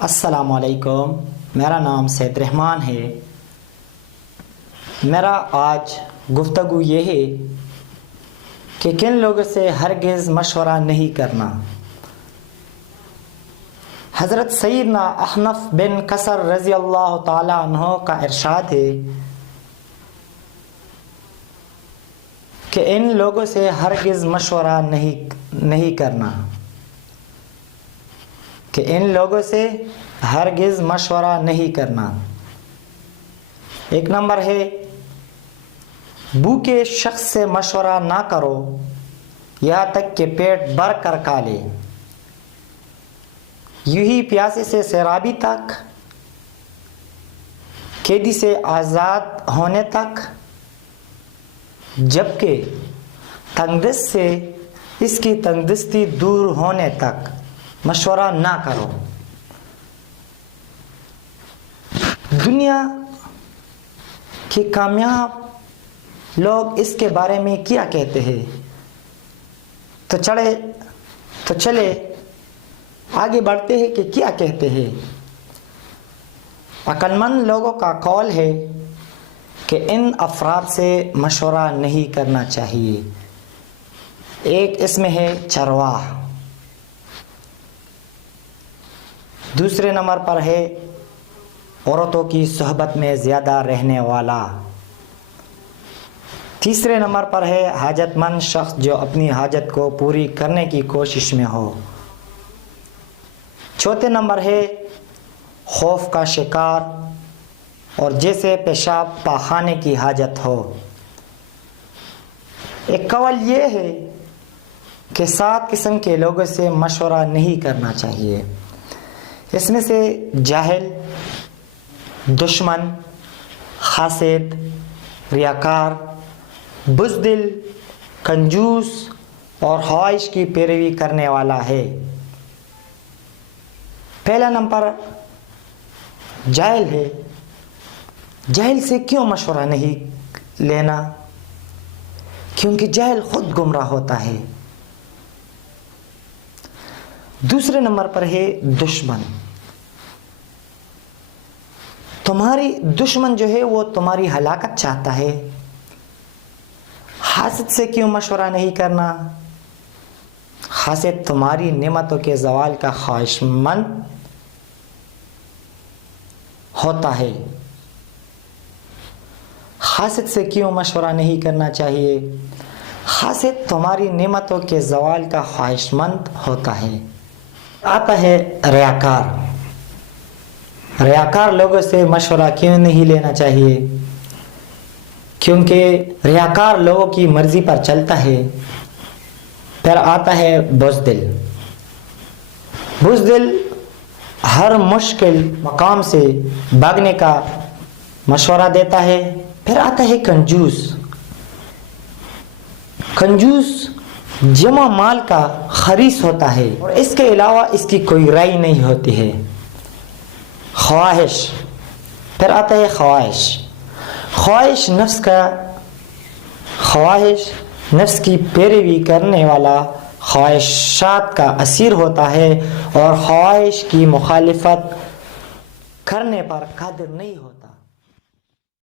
السلام علیکم، میرا نام سید رحمان ہے۔ میرا آج گفتگو یہ ہے کہ کن لوگوں سے ہرگز مشورہ نہیں کرنا۔ حضرت سیدنا احنف بن قصر رضی اللہ تعالی عنہ کا ارشاد ہے کہ ان لوگوں سے ہرگز مشورہ نہیں کرنا، کہ ان لوگوں سے ہرگز مشورہ نہیں کرنا۔ ایک نمبر ہے، بھوکے شخص سے مشورہ نہ کرو یہاں تک کہ پیٹ بھر کر کھا لے، یوں ہی پیاسے سے سیرابی تک، قیدی سے آزاد ہونے تک، جبکہ تنگدست سے اس کی تنگدستی دور ہونے تک مشورہ نہ کرو۔ دنیا کے کامیاب لوگ اس کے بارے میں کیا کہتے ہیں، تو چلے آگے بڑھتے ہیں کہ کیا کہتے ہیں۔ عقل مند لوگوں کا قول ہے کہ ان افراد سے مشورہ نہیں کرنا چاہیے۔ ایک اس میں ہے چرواہ، دوسرے نمبر پر ہے عورتوں کی صحبت میں زیادہ رہنے والا، تیسرے نمبر پر ہے حاجت مند شخص جو اپنی حاجت کو پوری کرنے کی کوشش میں ہو، چوتھے نمبر ہے خوف کا شکار اور جیسے پیشاب پاخانے کی حاجت ہو۔ ایک قول یہ ہے کہ 7 قسم کے لوگوں سے مشورہ نہیں کرنا چاہیے۔ اس میں سے جاہل، دشمن، حاسد، ریاکار، بزدل، کنجوس اور خواہش کی پیروی کرنے والا ہے۔ پہلا نمبر جاہل ہے۔ جاہل سے کیوں مشورہ نہیں لینا؟ کیونکہ جاہل خود گمراہ ہوتا ہے۔ دوسرے نمبر پر ہے دشمن۔ تمہاری دشمن جو ہے وہ تمہاری ہلاکت چاہتا ہے۔ حاسد سے کیوں مشورہ نہیں کرنا؟ حاسد تمہاری نعمتوں کے زوال کا خواہش مند ہوتا ہے۔ حاسد سے کیوں مشورہ نہیں کرنا چاہیے؟ حاسد تمہاری نعمتوں کے زوال کا خواہش مند ہوتا ہے۔ آتا ہے ریاکار۔ ریاکار لوگوں سے مشورہ کیوں نہیں لینا چاہیے؟ کیونکہ ریاکار لوگوں کی مرضی پر چلتا ہے۔ پھر آتا ہے بزدل۔ بزدل ہر مشکل مقام سے بھاگنے کا مشورہ دیتا ہے۔ پھر آتا ہے کنجوس۔ کنجوس جمع مال کا خریص ہوتا ہے اور اس کے علاوہ اس کی کوئی رائے نہیں ہوتی ہے۔ خواہش۔ پھر آتا ہے خواہش۔ خواہش نفس کی پیروی کرنے والا خواہشات کا اسیر ہوتا ہے اور خواہش کی مخالفت کرنے پر قادر نہیں ہوتا۔